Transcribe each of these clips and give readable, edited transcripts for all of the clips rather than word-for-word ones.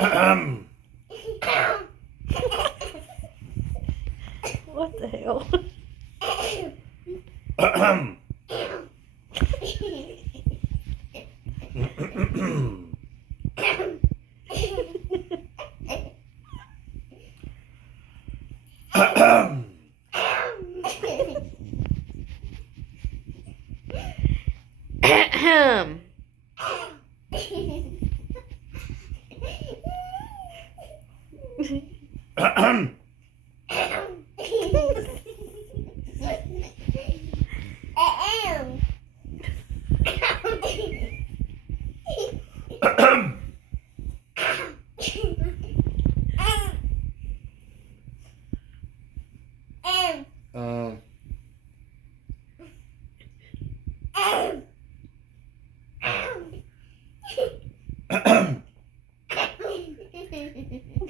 What the hell?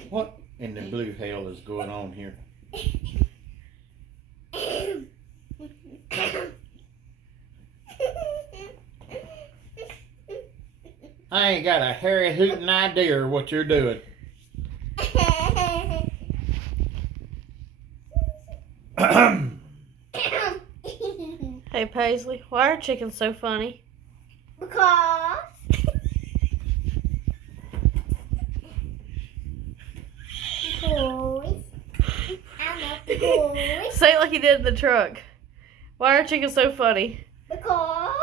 What in the blue hell is going on here? I ain't got a hairy hooting idea what you're doing. Hey Paisley, why are chickens so funny? Because boys. I'm not the boys. Say it like you did in the truck. Why are chickens so funny? Because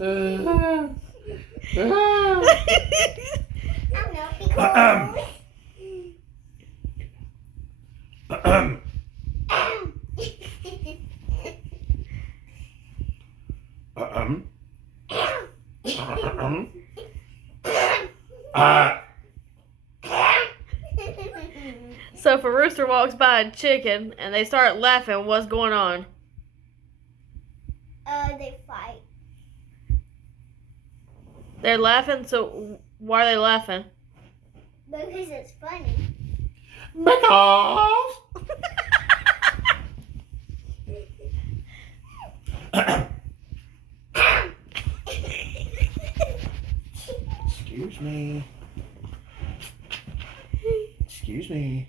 I'm not because. So if a rooster walks by a chicken and they start laughing, what's going on? They fight. They're laughing, so why are they laughing? Because it's funny. Because. Excuse me. Excuse me.